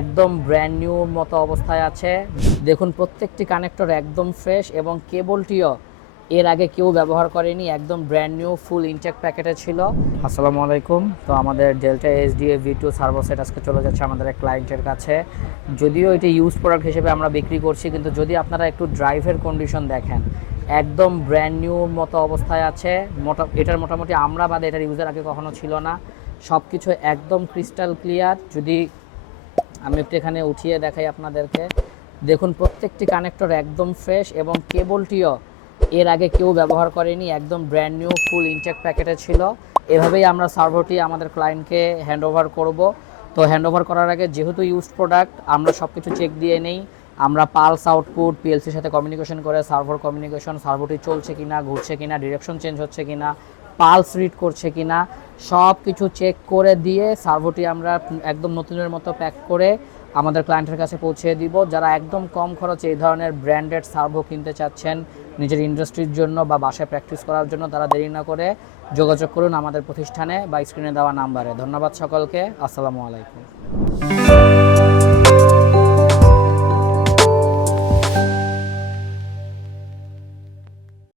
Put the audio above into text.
একদম brand new মতো অবস্থায় আছে। দেখুন, প্রত্যেকটি কানেক্টর একদম ফ্রেশ এবং কেবলটিও এর আগে কেউ ব্যবহার করেনি, একদম ব্র্যান্ড নিউ ফুল ইনটেক প্যাকেটে ছিল। আসসালামু আলাইকুম। তো আমাদের Delta SDA V two servo set আজকে চলে যাচ্ছে আমাদের এক ক্লায়েন্টের কাছে। যদিও এটি ইউজ প্রোডাক্ট হিসেবে আমরা বিক্রি করছি, কিন্তু যদি আপনারা একটু ড্রাইভের কন্ডিশন দেখেন, একদম ব্র্যান্ড নিউ মতো অবস্থায় আছে। মোটা, এটার মোটামুটি আমরা বাদে এটার ইউজার আগে কখনো ছিল না। সব কিছু একদম ক্রিস্টাল ক্লিয়ার যদি আমি একটু এখানে উঠিয়ে দেখাই আপনাদেরকে। দেখুন, প্রত্যেকটি কানেক্টর একদম ফ্রেশ এবং কেবলটিও এর আগে কেউ ব্যবহার করেনি, একদম ব্র্যান্ড নিউ ফুল ইনটেক প্যাকেটে ছিল। এভাবেই আমরা সার্ভোটি আমাদের ক্লায়েন্টকে হ্যান্ড ওভার করব। তো হ্যান্ড ওভার করার আগে যেহেতু ইউজড প্রোডাক্ট আমরা সব কিছু চেক দিয়ে নেই। আমরা পালস আউটপুট পিএলসির সাথে কমিউনিকেশন করে সার্ভার কমিউনিকেশন সার্ভোটি চলছে কিনা, ঘুরছে কিনা ডিরেকশন চেঞ্জ হচ্ছে কিনা পালস রিড করছে কিনা সব কিছু চেক করে দিয়ে সার্ভোটি আমরা একদম নতুনের মতো প্যাক করে আমাদের ক্লায়েন্টের কাছে পৌঁছে দিব। যারা একদম কম খরচে এই ধরনের ব্র্যান্ডেড সার্ভো কিনতে চাচ্ছেন, নিজের ইন্ডাস্ট্রির জন্য বা বাসায় প্র্যাকটিস করার জন্য তারা দেরি না করে যোগাযোগ করুন আমাদের প্রতিষ্ঠানে বা স্ক্রিনে দেওয়া নাম্বারে ধন্যবাদ সকলকে। আসসালামু আলাইকুম।